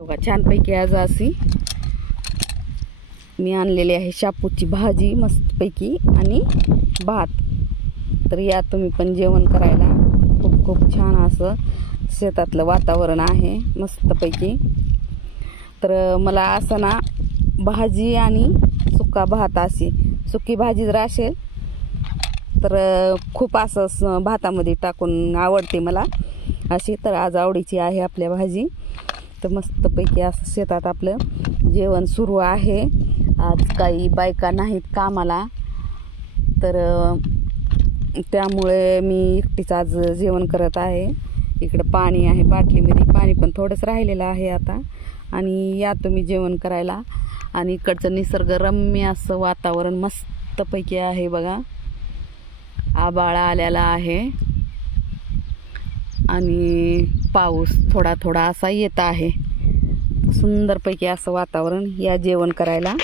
बघा छानपैकी आज अशी मी आणलेली आहे शापूची भाजी मस्तपैकी आणि भात। तर या तुम्ही पण जेवण करायला। खूप खूप छान असं शेतातलं वातावरण आहे मस्तपैकी। तर मला असं ना भाजी आणि सुका भात अशी सुकी भाजी जर असेल तर खूप असं भातामध्ये टाकून आवडते मला अशी। तर आज आवडीची आहे आपल्या भाजी। तर मस्तपैकी असं शेतात आपलं जेवण सुरू आहे। आज काही बायका नाहीत कामाला तर त्यामुळे मी एकटीच आज जेवण करत आहे। इकडे पाणी आहे बाटलीमध्ये, पाणी पण थोडंच राहिलेलं आहे आता। आणि या तुम्ही जेवण करायला। आणि इकडचं निसर्गरम्य असं वातावरण मस्तपैकी आहे बघा। आभाळ आलेला आहे आणि पाऊस थोडा थोडा असा येत आहे। सुंदरपैकी असं वातावरण या जेवण करायला।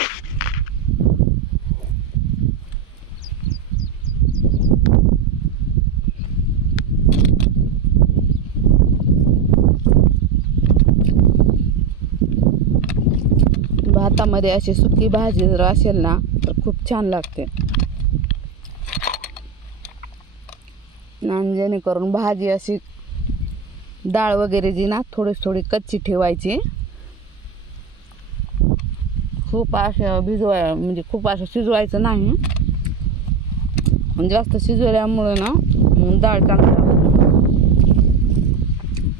भातामध्ये अशी सुकी भाजी जर असेल ना तर खूप छान लागते। आणि जेणेकरून भाजी अशी डाळ वगैरे जी ना थोडी थोडी कच्ची ठेवायची। खूप असं म्हणजे खूप असं शिजवायचं नाही। जास्त शिजवल्यामुळे ना डाळ चांगली लागत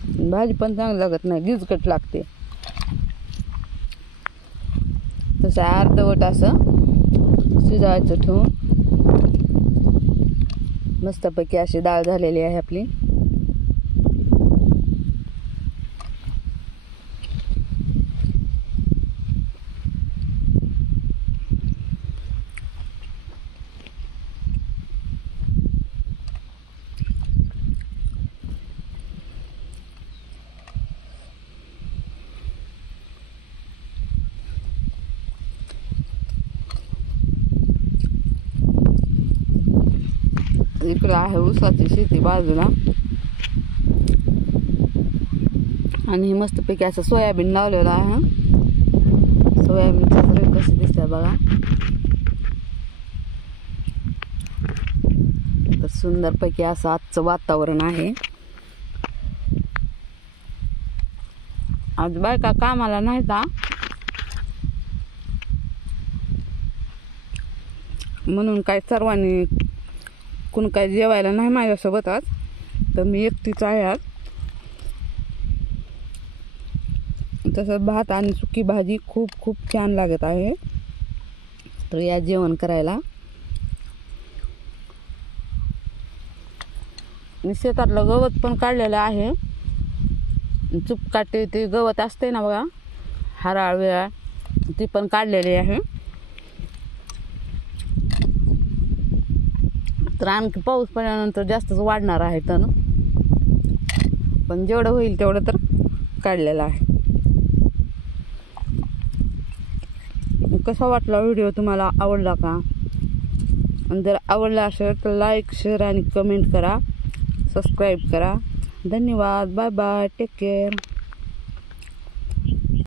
नाही, भाजी पण चांगली लागत नाही, गिजगट लागते। तसं अर्धवट असं शिजवायचं ठेवून मस्तपैकी अशी डाळ झालेली आहे आपली। इकडे आहे ऊसाची शेती बाजूला आणि मस्तपैकी असं सोयाबीन लावलेलं आहे। सोयाबीनचं तरी कसं दिसतंय बघा। तर सुंदरपैकी असं आजचं वातावरण आहे। आज बायका कामाला नाही का म्हणून काय सर्वांनी कोण काय जेवायला नाही माझ्यासोबत आज, तर मी एकटीच आहे आज। तसं भात आणि सुकी भाजी खूप खूप छान लागत आहे। तर या जेवण करायला। मी शेतातलं गवत पण काढलेलं आहे। चुपकाटे ते गवत असते ना बघा, हराळ वेळा ती पण काढलेली आहे। तर आणखी पाऊस पडल्यानंतर जास्तच वाढणार आहे तण, पण जेवढं होईल तेवढं तर काढलेलं आहे। कसा वाटला व्हिडिओ, तुम्हाला आवडला का? आणि जर आवडला असेल तर लाईक शेअर आणि कमेंट करा, सबस्क्राईब करा। धन्यवाद, बाय बाय, टेक केअर।